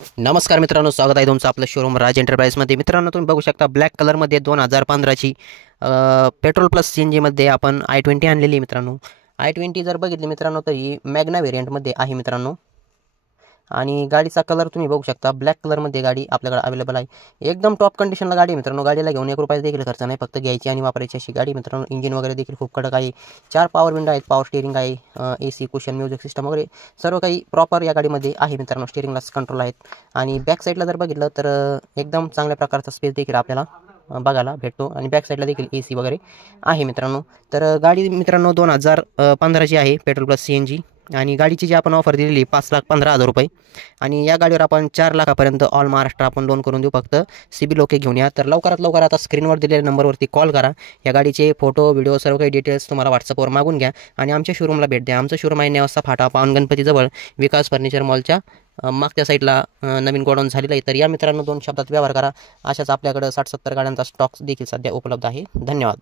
नमस्कार मित्रांनो, स्वागत आहे तुमचं आपलं शोरूम राज एंटरप्राइजमध्ये. मित्रांनो, तुम्ही बघू शकता ब्लॅक कलरमध्ये 2015ची पेट्रोल प्लस CNGमध्ये आपण i20 आणलेली आहे. मित्रांनो, i20 जर बघितली मित्रांनो तर ही मॅग्ना व्हेरियंटमध्ये आहे मित्रांनो. आणि गाडीचा कलर तुम्ही बघू शकता ब्लॅक कलरमध्ये गाडी आपल्याकडे अवेलेबल आहे. एकदम टॉप कंडिशनला गाडी आहे मित्रांनो. गाडीला घेऊन 1 रुपया देखील खर्च नाही, फक्त घ्यायची आणि वापरायची अशी गाडी मित्रांनो. इंजिन वगैरे देखील खूप कडक आहे. 4 पॉवर विंडो आहेत, पॉवर स्टिअरिंग आहे, AC कुशन म्युझिक सिस्टम वगैरे सर्व काही प्रॉपर या गाडीमध्ये आहे मित्रांनो. स्टिअरिंगलाच कंट्रोल आहेत. आणि बॅक साईडला जर बघितलं तर एकदम चांगल्या प्रकारचा स्पेस देखील आपल्याला बघायला भेटतो. आणि बॅक साईडला देखील AC वगैरे आहे मित्रांनो. तर गाडी मित्रांनो 2015ची आहे, पेट्रोल प्लस CNG. आणि गाडीची जी आपण ऑफर दिलेली 5,15,000 रुपये. आणि या गाडीवर आपण 4 लाखापर्यंत ऑल महाराष्ट्र आपण लोन करून देऊ. फक्त सिबिल ओके घेऊन या. तर लवकरात लवकर आता स्क्रीनवर दिलेल्या नंबरवरती कॉल करा. या गाडीचे फोटो व्हिडिओ सर्व काही डिटेल्स तुम्हाला व्हॉट्सअपवर मागून घ्या आणि आमच्या शोरूमला भेट द्या. आमचं शोरूम आहे नेवासा फाटा, पावन गणपतीजवळ, विकास फर्निचर मॉलच्या मागच्या साईडला नवीन गोडाऊन झालेलं आहे. तर या मित्रांनो 2 शब्दात व्यवहार करा. अशाच आपल्याकडं 60-70 गाड्यांचा स्टॉक देखील सध्या उपलब्ध आहे. धन्यवाद.